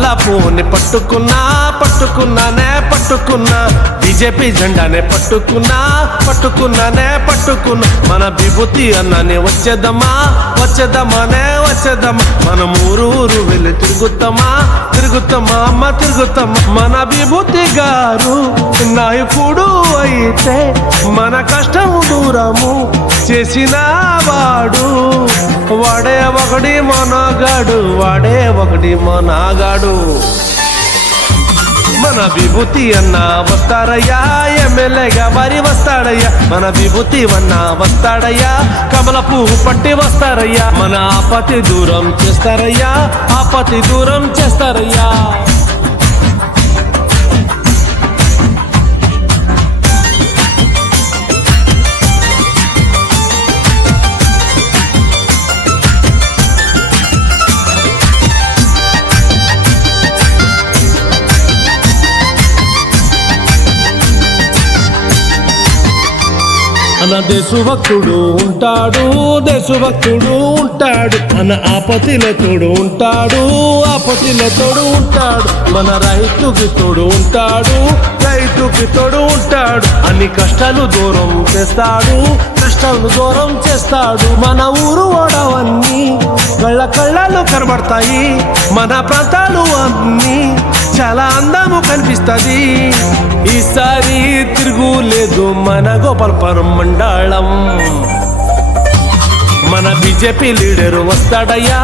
కమల పువ్వుని పట్టుకున్నానే పట్టుకున్నా బీజేపీ జెండానే పట్టుకున్నానే పట్టుకున్నా మన విభూతి అన్ననే వచ్చేద్దామా మనం ఊరు వెళ్ళి తిరుగుతామా అమ్మ తిరుగుతామా మన విభూతి గారు నాయకుడు అయితే మన కష్టం దూరము చేసిన వాడే ఒకటి మనగాడు మన విభూతి అన్న వస్తాడయ్యా ఎమ్మెల్యేగా మరి వస్తాడయ్యా మన విభూతి అన్న వస్తాడయ్యా కమల పువ్వు పట్టి వస్తారయ్యా మన ఆపతి దూరం చేస్తారయ్యా అన్న దేశభక్తుడు ఉంటాడు అన్న ఆపతిలో తోడు ఉంటాడు మన రైతుకి తోడు ఉంటాడు అన్ని కష్టాలు దూరం చేస్తాడు మన ఊరు ఓడవన్నీ కళ్ళలో కనబడతాయి మన ప్రాంతాలు అన్నీ చాలా అందము కనిపిస్తుంది ఈసారి తిరుగులేదు మన గోపాలపురం మండలం మన బీజేపీ లీడరు వస్తాడయ్యా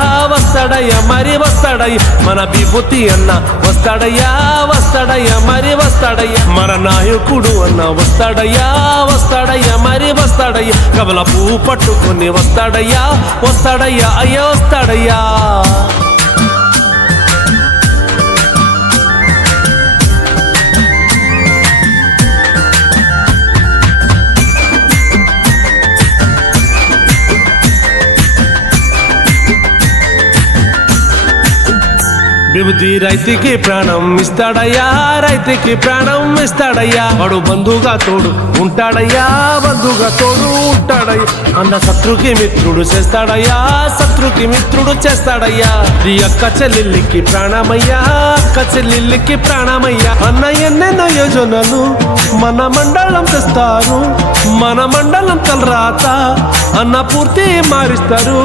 మరి వస్తాడయ్యా మన విభూతి అన్న వస్తాడయ్యా మరి వస్తాడయ్యా మన నాయకుడు అన్న వస్తాడయ్యా మరి వస్తాడయ్యా కమల పువ్వు పట్టుకొని వస్తాడయ్యా వస్తాడయ్యా విభూతి రైతుకి ప్రాణం ఇస్తాడయ్యా వాడు బంధువుగా తోడు ఉంటాడయ్యా అన్న శత్రుకి మిత్రుడు చేస్తాడయ్యా ఈ అక్క చెల్లెల్లికి ప్రాణమయ్యా అన్న ఎన్నెన్నో యోజనలు మన మండలం తెస్తారు మన మండలం తలరాత అన్న పూర్తి మారిస్తారు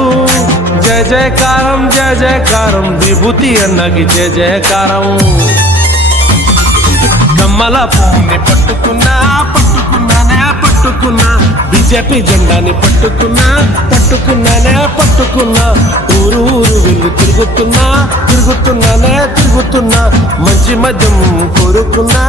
జయ జయకారం విభూతి అన్నకి జయ జయకారం కమల పువ్వుని పట్టుకున్నా బీజేపీ జెండాని పట్టుకున్నా ఊరు వెళ్ళి తిరుగుతున్నా మంచి మద్యం కోరుకున్నా